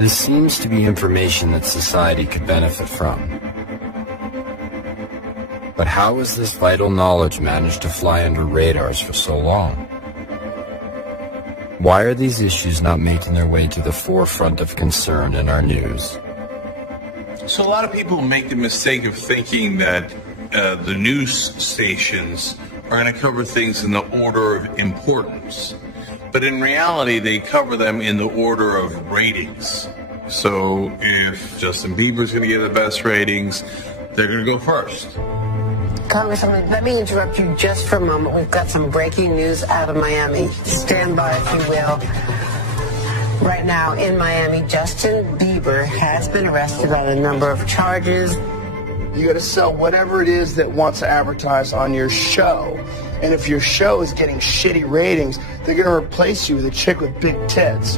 This seems to be information that society could benefit from. But how has this vital knowledge managed to fly under radars for so long? Why are these issues not making their way to the forefront of concern in our news? So a lot of people make the mistake of thinking that the news stations are going to cover things in the order of importance. But in reality, they cover them in the order of ratings. So if Justin Bieber's going to get the best ratings, they're going to go first. Congressman, let me interrupt you just for a moment. We've got some breaking news out of Miami. Stand by, if you will. Right now in Miami, Justin Bieber has been arrested on a number of charges. You got to sell whatever it is that wants to advertise on your show. And if your show is getting shitty ratings, they're going to replace you with a chick with big tits.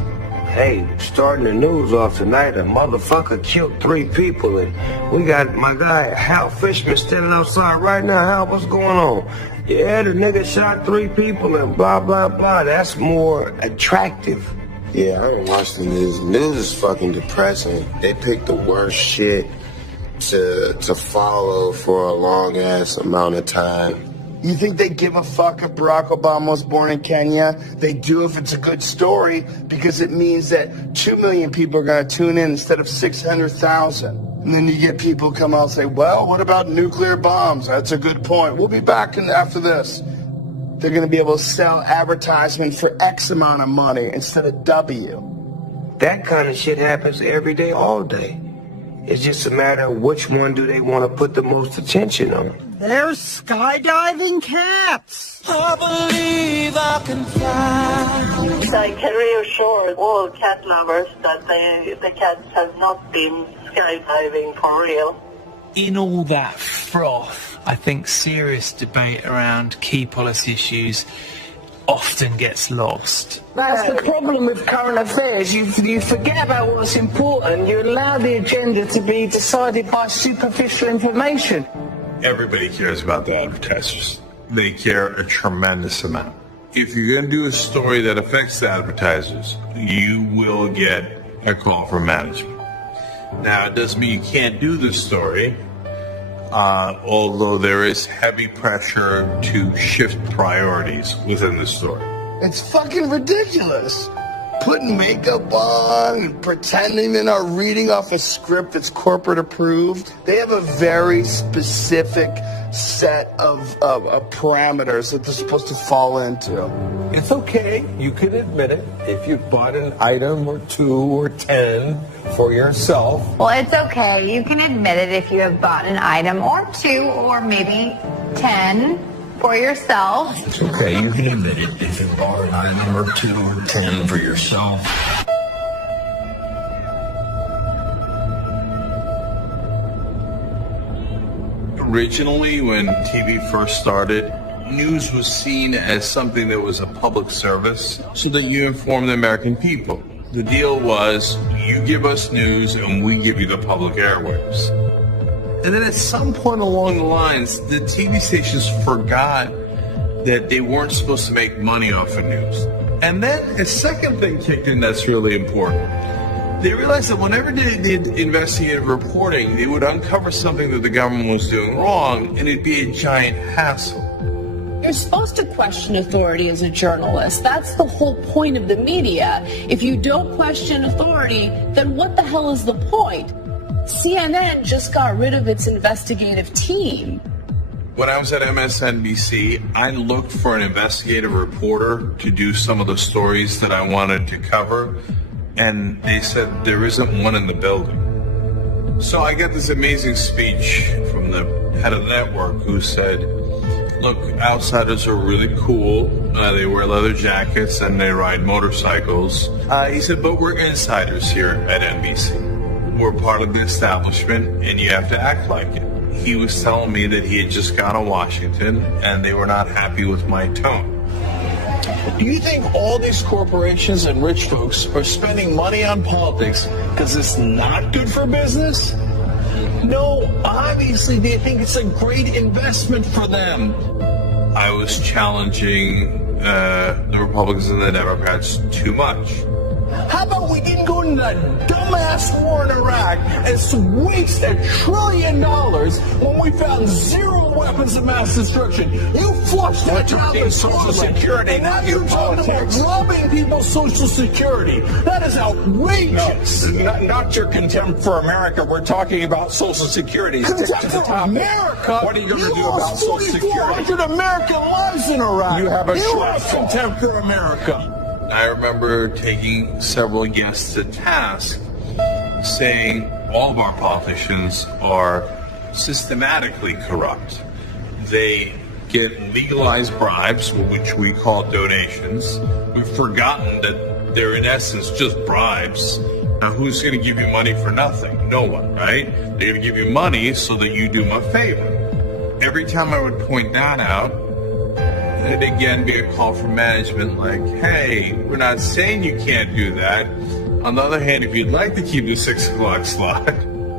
Hey, starting the news off tonight, a motherfucker killed 3 people, and we got my guy Hal Fishman standing outside right now. Hal, what's going on? Yeah, the nigga shot 3 people and blah, blah, blah. That's more attractive. Yeah, I don't watch the news. The news is fucking depressing. They pick the worst shit to follow for a long-ass amount of time. You think they give a fuck if Barack Obama was born in Kenya? They do if it's a good story, because it means that 2 million people are going to tune in instead of 600,000. And then you get people come out and say, well, what about nuclear bombs? That's a good point. We'll be back after this. They're going to be able to sell advertisement for X amount of money instead of W. That kind of shit happens every day, all day. It's just a matter of which one do they want to put the most attention on. There's skydiving cats. I believe I can fly. So I can reassure all cat lovers that the cats have not been skydiving for real. In all that froth, I think serious debate around key policy issues often gets lost. That's the problem with current affairs. You forget about what's important. You allow the agenda to be decided by superficial information. Everybody cares about the advertisers. They care a tremendous amount. If you're going to do a story that affects the advertisers, you will get a call from management. Now, it doesn't mean you can't do the story, although there is heavy pressure to shift priorities within the story. It's fucking ridiculous. Putting makeup on and pretending they're not reading off a script that's corporate approved. They have a very specific set of parameters that they're supposed to fall into. It's okay. You can admit it. If you bought an item or 2 or 10 for yourself. Well, it's okay. You can admit it if you have bought an item or 2 or maybe 10 for yourself. It's okay, you can admit it if you bought an item or 2 or 10 for yourself. Originally, when TV first started, news was seen as something that was a public service so that you inform the American people. The deal was, you give us news and we give you the public airwaves. And then at some point along the lines, the TV stations forgot that they weren't supposed to make money off of news. And then a second thing kicked in that's really important. They realized that whenever they did investigative reporting, they would uncover something that the government was doing wrong, and it'd be a giant hassle. You're supposed to question authority as a journalist. That's the whole point of the media. If you don't question authority, then what the hell is the point? CNN just got rid of its investigative team. When I was at MSNBC, I looked for an investigative reporter to do some of the stories that I wanted to cover, and they said there isn't one in the building. So I got this amazing speech from the head of the network who said, look, outsiders are really cool. They wear leather jackets and they ride motorcycles. He said, but we're insiders here at NBC. We're part of the establishment, and you have to act like it. He was telling me that he had just gone to Washington, and they were not happy with my tone. Do you think all these corporations and rich folks are spending money on politics because it's not good for business? No, obviously they think it's a great investment for them. I was challenging the Republicans and the Democrats too much. How about we didn't go into that dumbass war in Iraq and waste $1 trillion when we found 0 weapons of mass destruction? You flushed that down the Social Security, and now you're talking about robbing people's Social Security. That is outrageous. No, not your contempt for America. We're talking about Social Security. Contempt for America? What are you going to do about Social Security? 4,400 American lives in Iraq. You have a contempt for America. I remember taking several guests to task saying all of our politicians are systematically corrupt. They get legalized bribes, which we call donations. We've forgotten that they're in essence just bribes. Now, who's going to give you money for nothing? No one, right? They're going to give you money so that you do them a favor. Every time I would point that out, it'd again be a call from management like, hey, we're not saying you can't do that. On the other hand, if you'd like to keep the 6 o'clock slot.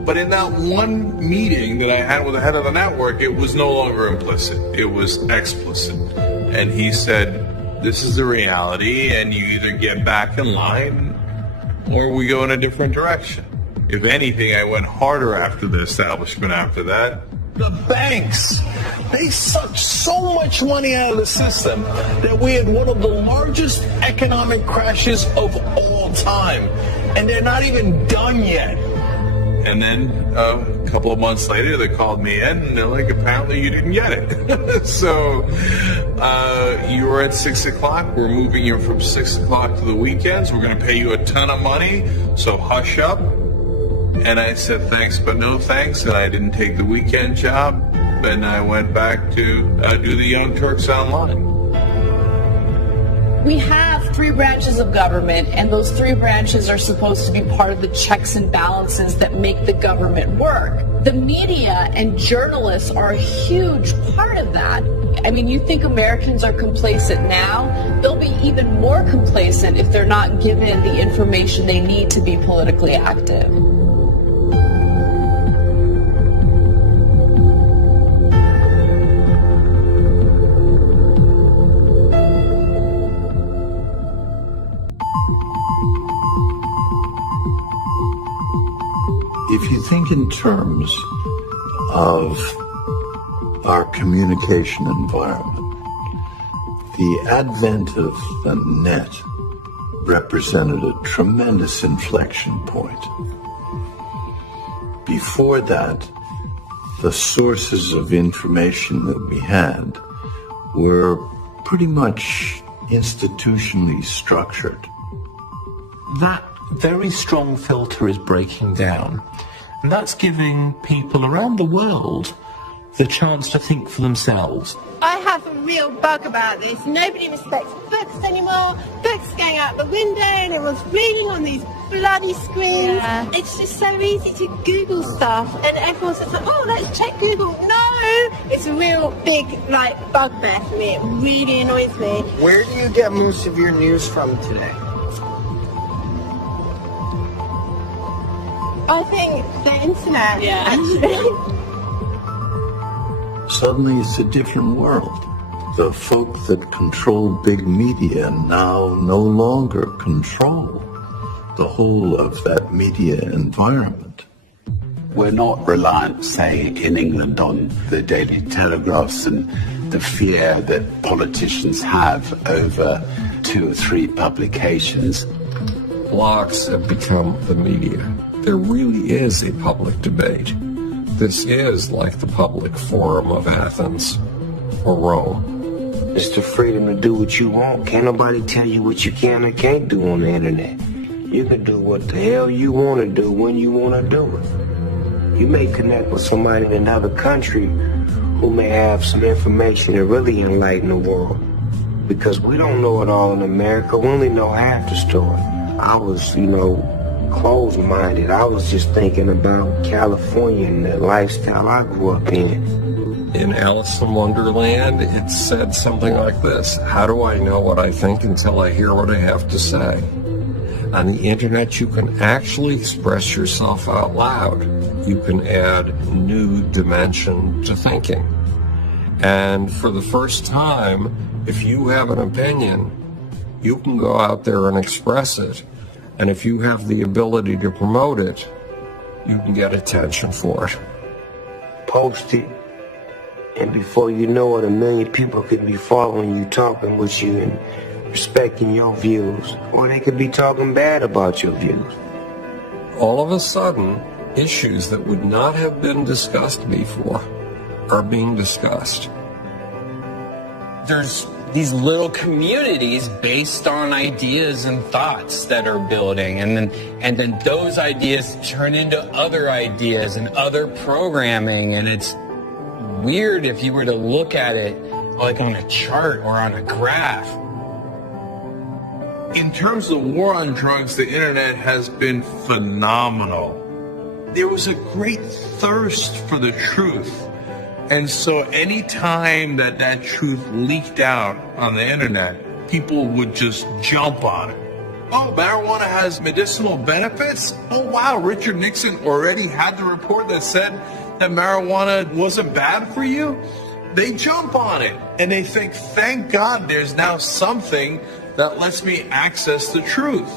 But in that one meeting that I had with the head of the network, it was no longer implicit. It was explicit. And he said, this is the reality, and you either get back in line or we go in a different direction. If anything, I went harder after the establishment after that. The banks, they sucked so much money out of the system that we had one of the largest economic crashes of all time. And they're not even done yet. And then a couple of months later, they called me in, and they're like, apparently you didn't get it. So you were at 6 o'clock. We're moving you from 6 o'clock to the weekends. We're going to pay you a ton of money, so hush up. And I said, thanks, but no thanks. And I didn't take the weekend job. And I went back to do the Young Turks online. We have 3 branches of government, and those 3 branches are supposed to be part of the checks and balances that make the government work. The media and journalists are a huge part of that. I mean, you think Americans are complacent now? They'll be even more complacent if they're not given the information they need to be politically active. If you think in terms of our communication environment, the advent of the net represented a tremendous inflection point. Before that, the sources of information that we had were pretty much institutionally structured. That very strong filter is breaking down, and that's giving people around the world the chance to think for themselves. I have a real bug about this. Nobody respects books anymore. Books going out the window and everyone's reading on these bloody screens. Yeah. It's just so easy to Google stuff, and everyone's just like, oh, let's check Google. No! It's a real big, bugbear for me. It really annoys me. Where do you get most of your news from today? I think the internet, actually. Suddenly it's a different world. The folk that control big media now no longer control the whole of that media environment. We're not reliant, say, in England on the Daily Telegraphs and the fear that politicians have over 2 or 3 publications. Blogs have become the media. There really is a public debate. This is like the public forum of Athens or Rome. It's the freedom to do what you want. Can't nobody tell you what you can or can't do on the internet. You can do what the hell you want to do when you want to do it. You may connect with somebody in another country who may have some information that really enlighten the world. Because we don't know it all in America. We only know half the story. I was, closed-minded. I was just thinking about California and the lifestyle I grew up in. In Alice in Wonderland, it said something like this: how do I know what I think until I hear what I have to say? On the internet, you can actually express yourself out loud. You can add new dimension to thinking. And for the first time, If you have an opinion, you can go out there and express it. And if you have the ability to promote it, you can get attention for it. Post it, and before you know it, 1 million people could be following you, talking with you, and respecting your views. Or they could be talking bad about your views. All of a sudden, issues that would not have been discussed before are being discussed. There's these little communities based on ideas and thoughts that are building, and then those ideas turn into other ideas and other programming, and it's weird if you were to look at it like on a chart or on a graph. In terms of war on drugs, the internet has been phenomenal. There was a great thirst for the truth. And so any time that truth leaked out on the internet, people would just jump on it. Oh, marijuana has medicinal benefits? Oh, wow, Richard Nixon already had the report that said that marijuana wasn't bad for you? They jump on it, and they think, thank God there's now something that lets me access the truth.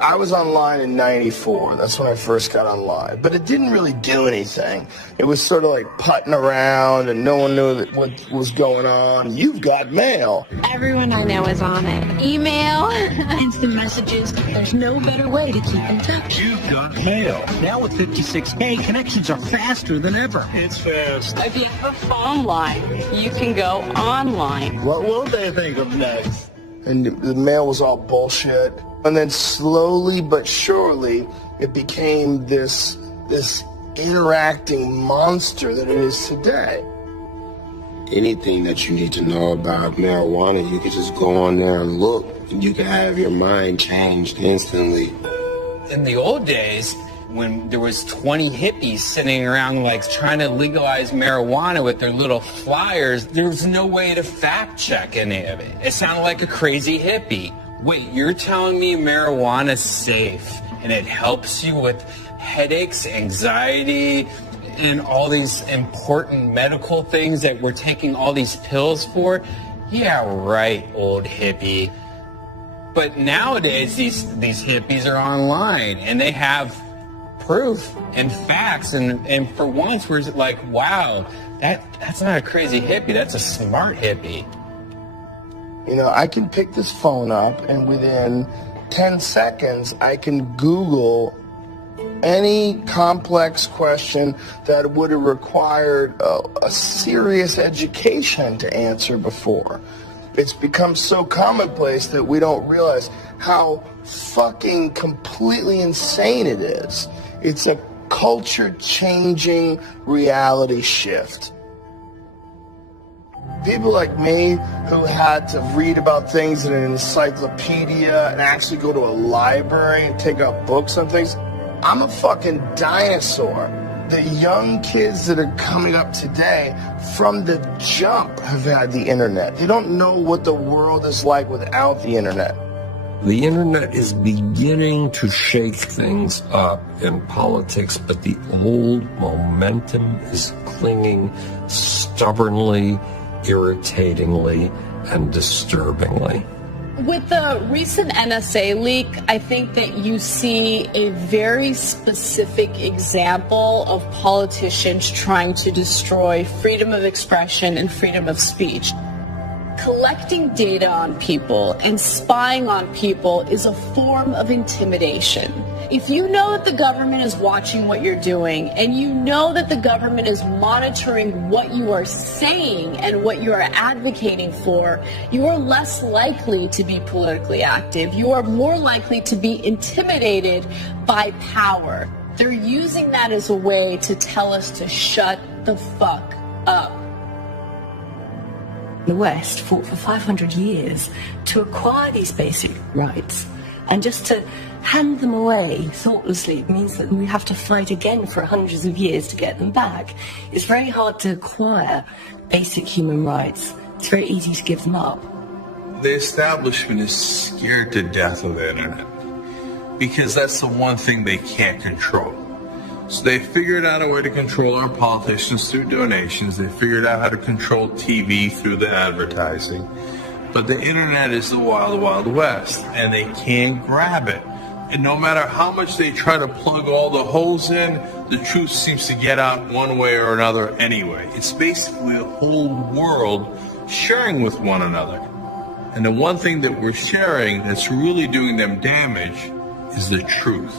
I was online in 94. That's when I first got online. But it didn't really do anything. It was sort of like putting around and no one knew what was going on. You've got mail. Everyone I know is on it. Email, instant messages. There's no better way to keep in touch. You've got mail. Now with 56K, connections are faster than ever. It's fast. If you have a phone line, you can go online. What will they think of next? And the mail was all bullshit. And then slowly but surely, it became this interacting monster that it is today. Anything that you need to know about marijuana, you can just go on there and look, and you can have your mind changed instantly. In the old days, when there was 20 hippies sitting around like trying to legalize marijuana with their little flyers, there was no way to fact check any of it. It sounded like a crazy hippie. Wait, you're telling me marijuana's safe and it helps you with headaches, anxiety, and all these important medical things that we're taking all these pills for? Yeah, right, old hippie. But nowadays, these hippies are online and they have proof and facts, and for once we're like, wow, that's not a crazy hippie, that's a smart hippie. You know, I can pick this phone up and within 10 seconds I can Google any complex question that would have required a serious education to answer before. It's become so commonplace that we don't realize how fucking completely insane it is. It's a culture-changing reality shift. People like me who had to read about things in an encyclopedia and actually go to a library and take out books on things, I'm a fucking dinosaur. The young kids that are coming up today, from the jump, have had the internet. They don't know what the world is like without the internet. The internet is beginning to shake things up in politics, but the old momentum is clinging stubbornly, irritatingly, and disturbingly. With the recent NSA leak, I think that you see a very specific example of politicians trying to destroy freedom of expression and freedom of speech. Collecting data on people and spying on people is a form of intimidation. If you know that the government is watching what you're doing, and you know that the government is monitoring what you are saying and what you are advocating for, you are less likely to be politically active. You are more likely to be intimidated by power. They're using that as a way to tell us to shut the fuck up. The West fought for 500 years to acquire these basic rights, and just to hand them away thoughtlessly means that we have to fight again for hundreds of years to get them back. It's very hard to acquire basic human rights. It's very easy to give them up. The establishment is scared to death of the internet because that's the one thing they can't control. So they figured out a way to control our politicians through donations. They figured out how to control TV through the advertising. But the internet is the wild, wild west, and they can't grab it. And no matter how much they try to plug all the holes in, the truth seems to get out one way or another anyway. It's basically a whole world sharing with one another. And the one thing that we're sharing that's really doing them damage is the truth.